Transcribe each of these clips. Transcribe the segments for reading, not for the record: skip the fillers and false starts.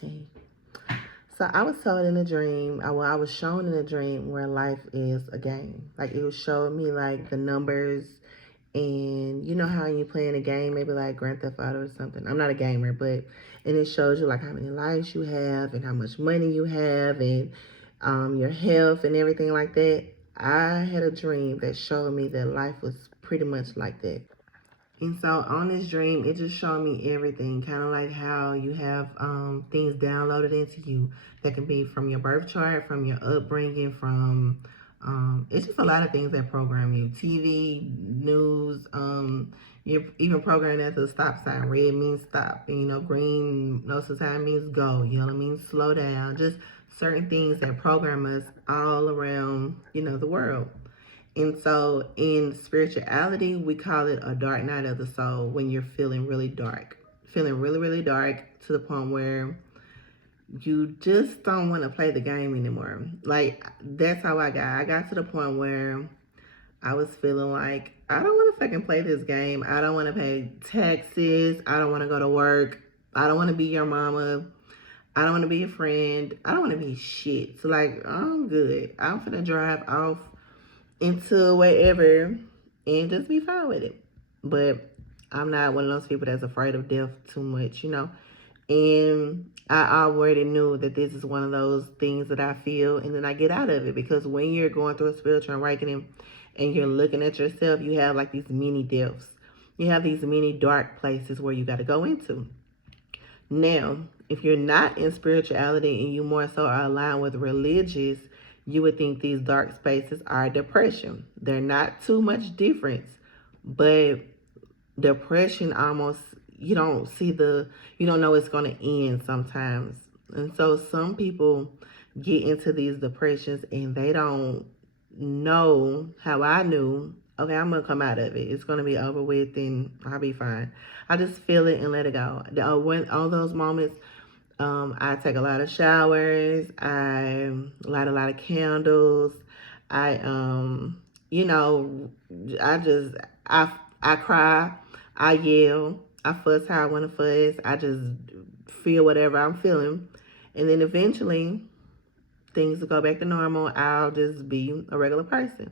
Hey. So I was told in a dream, I was shown in a dream where life is a game. Like it was showing me like the numbers, and you know how you playing a game, maybe like Grand Theft Auto or something. I'm not a gamer, but and it shows you like how many lives you have and how much money you have and your health and everything like that. I had a dream that showed me that life was pretty much like that. And so on this dream, it just showed me everything, kind of like how you have things downloaded into you that can be from your birth chart, from your upbringing, from it's just a lot of things that program you. TV, news, you're even programmed at the stop sign. Red means stop, and, green most of the time means go. Yellow means slow down. Just certain things that program us all around, the world. And so in spirituality, we call it a dark night of the soul when you're feeling really dark, feeling really, really dark to the point where you just don't want to play the game anymore. Like, that's how I got. I got to the point where I was feeling like, I don't want to fucking play this game. I don't want to pay taxes. I don't want to go to work. I don't want to be your mama. I don't want to be a friend. I don't want to be shit. So, like, I'm good. I'm finna drive off into wherever and just be fine with it. But I'm not one of those people that's afraid of death too much. And I already knew that this is one of those things that I feel, and then I get out of it because when you're going through a spiritual awakening and you're looking at yourself, you have like these mini deaths. You have these mini dark places where you got to go into. Now, if you're not in spirituality and you more so are aligned with religious, you would think these dark spaces are depression. They're not too much difference, but depression almost, you don't know it's going to end sometimes. And so some people get into these depressions and they don't know how I knew, okay, I'm going to come out of it. It's going to be over with and I'll be fine. I just feel it and let it go. When all those moments, I take a lot of showers. I light a lot of candles. I, you know, I just, I cry. I yell. I fuss how I want to fuss. I just feel whatever I'm feeling. And then eventually, things will go back to normal. I'll just be a regular person.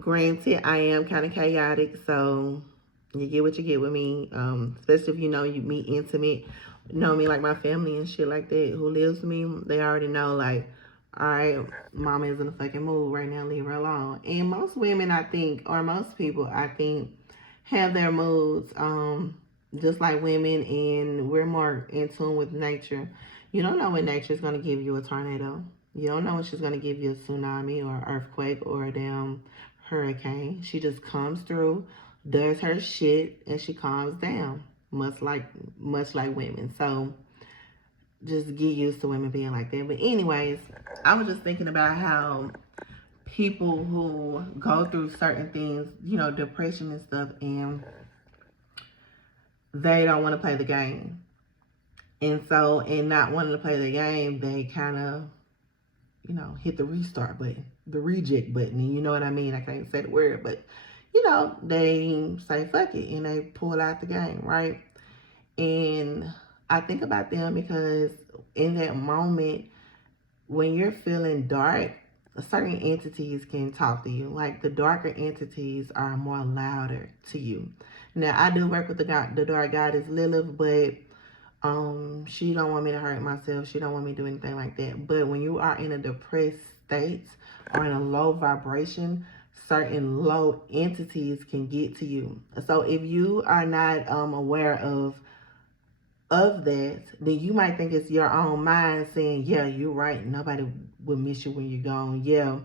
Granted, I am kind of chaotic, so you get what you get with me. Especially if you me intimate, know me like my family and shit like that. Who lives with me, they already know like, all right, mama is in a fucking mood right now. Leave her alone. And most women, I think, or most people, I think, have their moods. Just like women, and we're more in tune with nature. You don't know when nature is gonna give you a tornado. You don't know when she's gonna give you a tsunami or earthquake or a damn hurricane. She just comes through, does her shit, and she calms down. Much like women. So just get used to women being like that. But anyways, I was just thinking about how people who go through certain things, depression and stuff, and they don't want to play the game. And so, in not wanting to play the game, they kind of, hit the restart button, the reject button. And you know what I mean? I can't say the word, but, they say fuck it and they pull out the game, right? And I think about them because in that moment, when you're feeling dark, certain entities can talk to you. Like the darker entities are more louder to you. Now, I do work with the dark goddess Lilith, but she don't want me to hurt myself. She don't want me to do anything like that. But when you are in a depressed state or in a low vibration, certain low entities can get to you. So if you are not aware of that, then you might think it's your own mind saying, yeah, you're right. Nobody will miss you when you're gone. Yeah.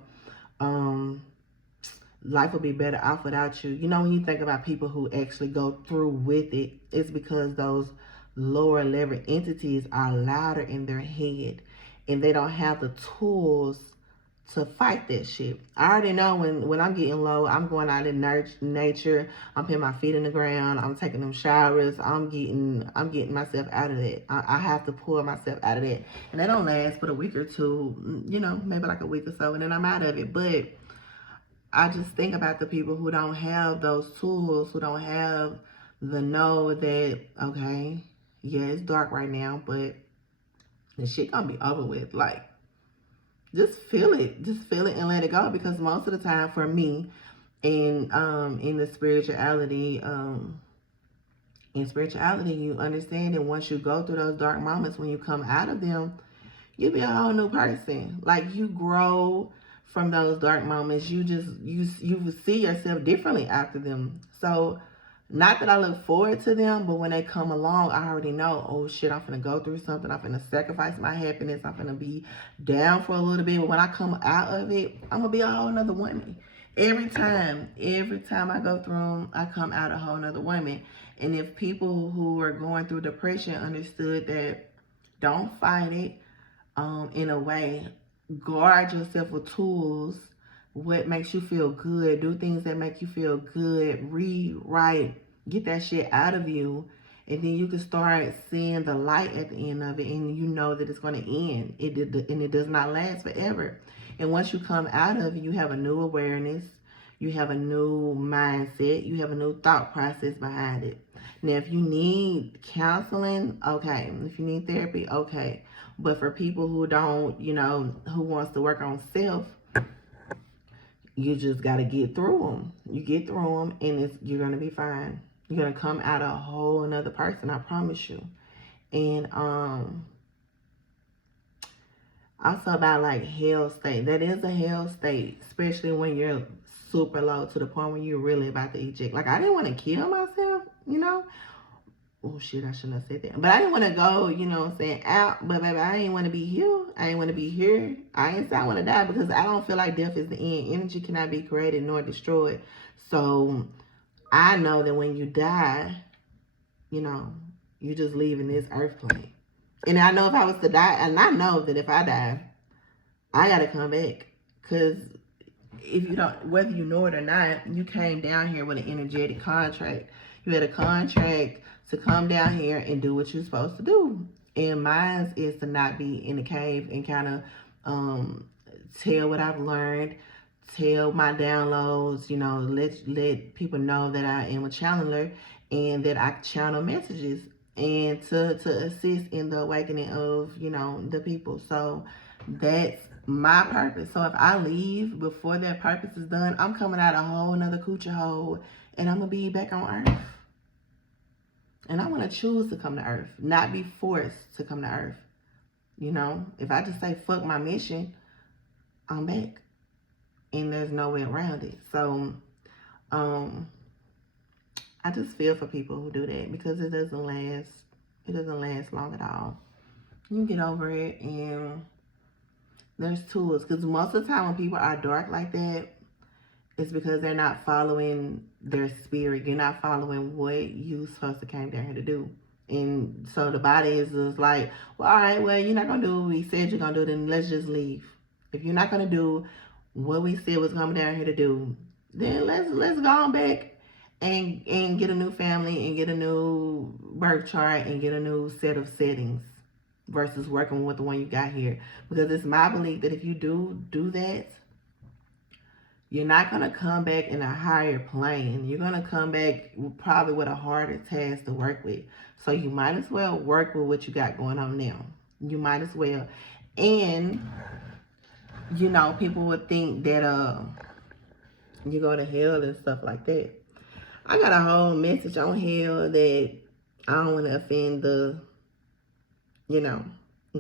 Life will be better off without you. When you think about people who actually go through with it, it's because those lower level entities are louder in their head and they don't have the tools to fight that shit. I already know when I'm getting low, I'm going out in nature. I'm putting my feet in the ground. I'm taking them showers. I'm getting myself out of that. I have to pull myself out of that. And that don't last but a week or two, maybe like a week or so, and then I'm out of it. But I just think about the people who don't have those tools, who don't have the know that, okay, yeah, it's dark right now, but the shit gonna be over with. Like, just feel it. Just feel it and let it go. Because most of the time for me, in the spirituality, you understand that once you go through those dark moments, when you come out of them, you be a whole new person. Like, you grow from those dark moments. You see yourself differently after them. So, not that I look forward to them, but when they come along, I already know, oh shit, I'm finna go through something. I'm finna sacrifice my happiness. I'm finna be down for a little bit. But when I come out of it, I'm gonna be a whole nother woman. Every time I go through them, I come out a whole nother woman. And if people who are going through depression understood that, don't fight it. In a way, guard yourself with tools. What makes you feel good? Do things that make you feel good. Read, write, get that shit out of you, and then you can start seeing the light at the end of it, and you know that it's going to end. And it does not last forever. And once you come out of it, you have a new awareness. You have a new mindset. You have a new thought process behind it. Now, if you need counseling, okay. If you need therapy, okay. But for people who don't, who wants to work on self, you just got to get through them. You get through them, and you're going to be fine. You're going to come out a whole another person, I promise you. And also about like hell state. That is a hell state, especially when you're super low to the point where you're really about to eject. Like, I didn't want to kill myself, Oh, shit, I shouldn't have said that. But I didn't want to go, out. But, baby, I didn't want to be here. I didn't want to be here. I didn't say I want to die because I don't feel like death is the end. Energy cannot be created nor destroyed. So, I know that when you die, you're just leaving this earth plane. And I know if I was to die, and I know that if I die, I got to come back. Because if you don't, whether you know it or not, you came down here with an energetic contract. You had a contract to come down here and do what you're supposed to do. And mine is to not be in the cave and kind of tell what I've learned, tell my downloads, let people know that I am a channeler and that I channel messages and to assist in the awakening of, the people. So that's my purpose. So if I leave before that purpose is done, I'm coming out a whole another coochie hole and I'm going to be back on earth. And I want to choose to come to earth, not be forced to come to earth. If I just say, fuck my mission, I'm back. And there's no way around it. So, I just feel for people who do that because it doesn't last. It doesn't last long at all. You get over it, and there's tools. Because most of the time when people are dark like that, it's because they're not following their spirit. You're not following what you supposed to came down here to do. And so the body is just like, well, all right, well, you're not going to do what we said you're going to do, then let's just leave. If you're not going to do what we said was coming down here to do, then let's go on back and get a new family and get a new birth chart and get a new set of settings versus working with the one you got here. Because it's my belief that if you do that, you're not going to come back in a higher plane. You're going to come back probably with a harder task to work with. So you might as well work with what you got going on now. You might as well. And, people would think that you go to hell and stuff like that. I got a whole message on hell that I don't want to offend the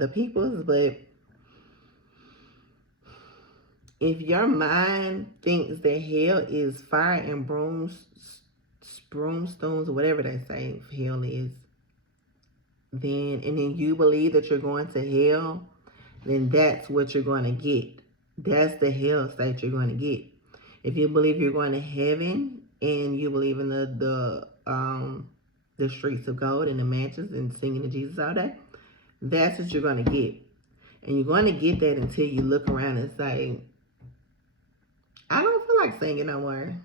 peoples, but if your mind thinks that hell is fire and broomstones, or whatever they say hell is, then you believe that you're going to hell, then that's what you're going to get. That's the hell state you're going to get. If you believe you're going to heaven and you believe in the streets of gold and the mansions and singing to Jesus all day, that's what you're going to get. And you're going to get that until you look around and say, I don't feel like singing no more.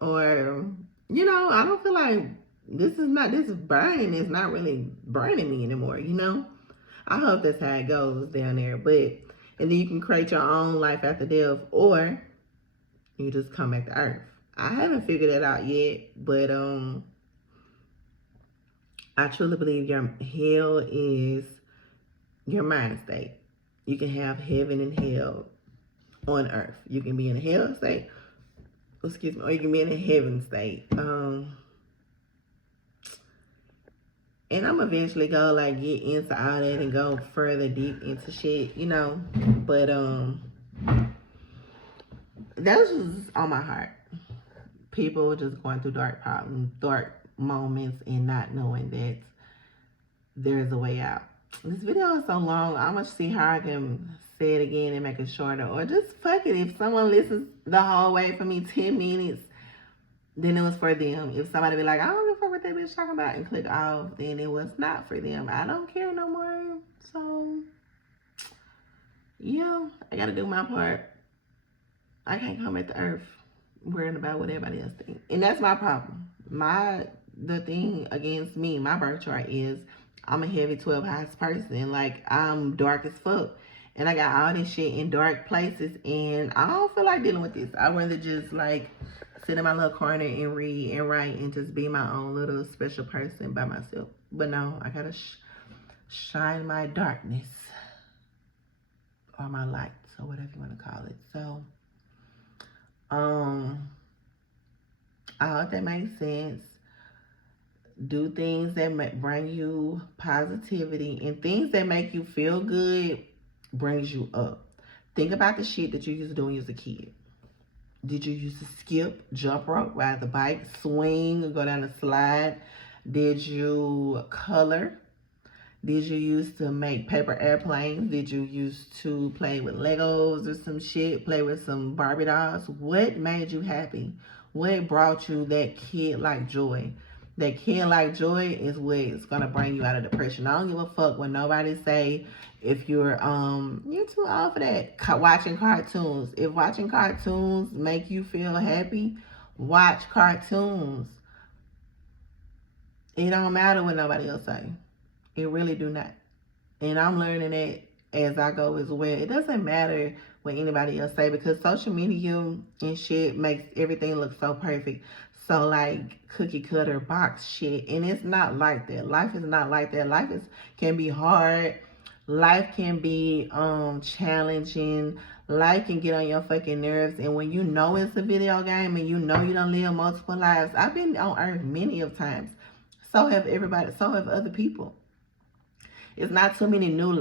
Or, I don't feel like this burning is not really burning me anymore, I hope that's how it goes down there. And then you can create your own life after death, or you just come back to earth. I haven't figured that out yet, but I truly believe your hell is your mind state. You can have heaven and hell on earth. You can be in a hell state, excuse me, or you can be in a heaven state. And I'm eventually gonna like get into all that and go further deep into shit, you know. But that was just on my heart. People just going through dark problems, dark moments, and not knowing that there's a way out. This video is so long, I'm gonna see how I can say it again and make it shorter, or just fuck it. If someone listens the whole way for me 10 minutes, then it was for them. If somebody be like, I don't give a fuck what that bitch talking about, and click off, then it was not for them. I don't care no more. So yeah, I gotta do my part. I can't come at the earth worrying about what everybody else thinks. And that's my problem. The thing against me, my birth chart is I'm a heavy 12 house person. Like, I'm dark as fuck. And I got all this shit in dark places, and I don't feel like dealing with this. I'd rather just like sit in my little corner and read and write and just be my own little special person by myself. But no, I gotta shine my darkness, or my lights, or whatever you want to call it. So I hope that makes sense. Do things that bring you positivity, and things that make you feel good brings you up. Think about the shit that you used to do when you was a kid. Did you used to skip, jump rope, ride the bike, swing, go down the slide? Did you color? Did you used to make paper airplanes? Did you used to play with Legos or some shit? Play with some Barbie dolls? What made you happy? What brought you that kid-like joy? That kid-like joy is what's gonna bring you out of depression. I don't give a fuck what nobody say. If you're too old for that. Watching cartoons. If watching cartoons make you feel happy, watch cartoons. It don't matter what nobody else say. It really do not. And I'm learning that as I go as well. It doesn't matter what anybody else say, because social media and shit makes everything look so perfect. So like cookie cutter box shit. And it's not like that. Life is not like that. Life can be hard. Life can be challenging. Life can get on your fucking nerves. And when you know it's a video game and you know you don't live multiple lives. I've been on earth many of times. So have everybody. So have other people. It's not too many new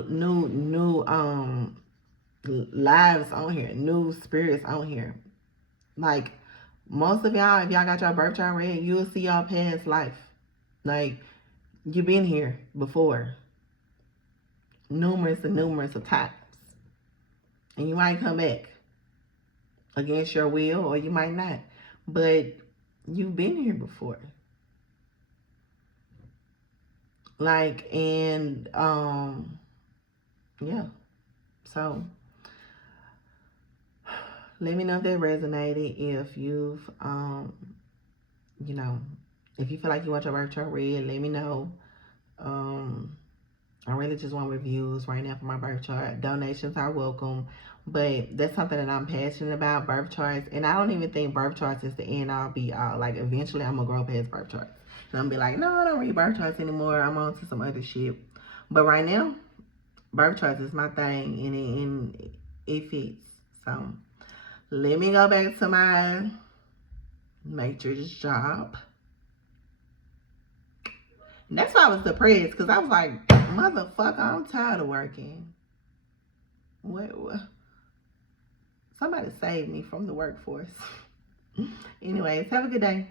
lives on here, new spirits on here. Like, most of y'all, if y'all got your birth chart read, you'll see y'all past life. Like, you've been here before. Numerous of times. And you might come back against your will, or you might not. But you've been here before. Like, and yeah. So let me know if that resonated. If you've if you feel like you want your birth chart read, let me know. I really just want reviews right now for my birth chart. Donations are welcome, but that's something that I'm passionate about, birth charts. And I don't even think birth charts is the end all be all. Like, eventually I'm gonna grow past birth charts. And I'm gonna be like, no, I don't read birth charts anymore. I'm on to some other shit. But right now, birth charts is my thing, and it fits. So let me go back to my matrix job. And that's why I was depressed, because I was like, motherfucker, I'm tired of working. What? Somebody save me from the workforce. Anyways, have a good day.